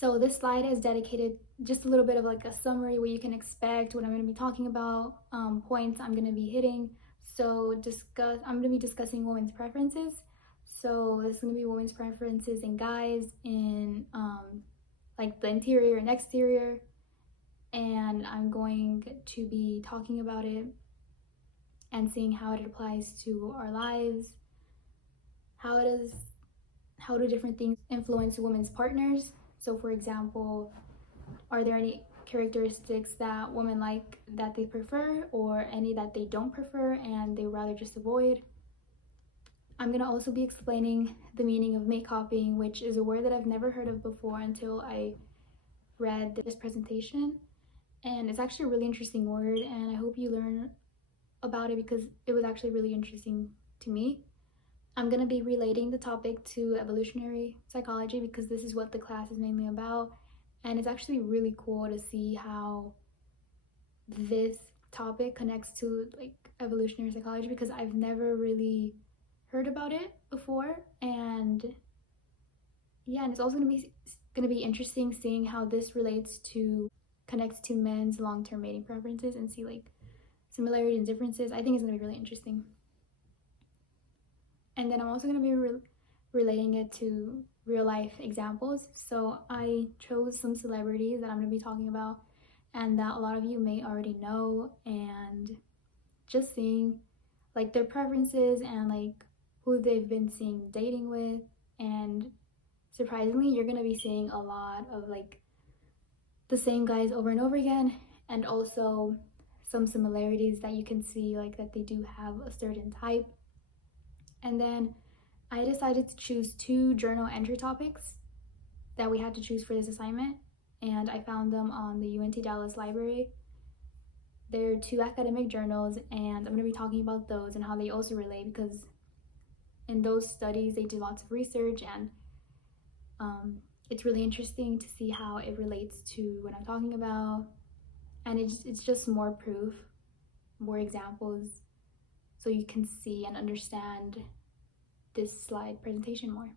So this slide is dedicated just a little bit of like a summary, what you can expect, what I'm going to be talking about, points I'm going to be hitting. I'm going to be discussing women's preferences. So this is going to be women's preferences in guys, in like the interior and exterior, and I'm going to be talking about it and seeing how it applies to our lives, how do different things influence women's partners. So for example, are there any characteristics that women like that they prefer, or any that they don't prefer and they rather just avoid? I'm going to also be explaining the meaning of mate copying, which is a word that I've never heard of before until I read this presentation. And it's actually a really interesting word, and I hope you learn about it because it was actually really interesting to me. I'm going to be relating the topic to evolutionary psychology because this is what the class is mainly about. And it's actually really cool to see how this topic connects to like evolutionary psychology because I've never really heard about it before. And yeah, and it's also going to be interesting seeing how this connects to men's long-term mating preferences and see like similarities and differences. I think it's going to be really interesting. And then I'm also going to be relating it to real life examples. So I chose some celebrities that I'm going to be talking about and that a lot of you may already know, and just seeing like their preferences and like who they've been seeing dating with. And surprisingly, you're going to be seeing a lot of like the same guys over and over again, and also some similarities that you can see like that they do have a certain type. And then I decided to choose 2 journal entry topics that we had to choose for this assignment, and I found them on the UNT Dallas library. They're 2 academic journals, and I'm going to be talking about those and how they also relate, because in those studies they do lots of research, and it's really interesting to see how it relates to what I'm talking about. And it's just more proof, more examples, so you can see and understand this slide presentation more.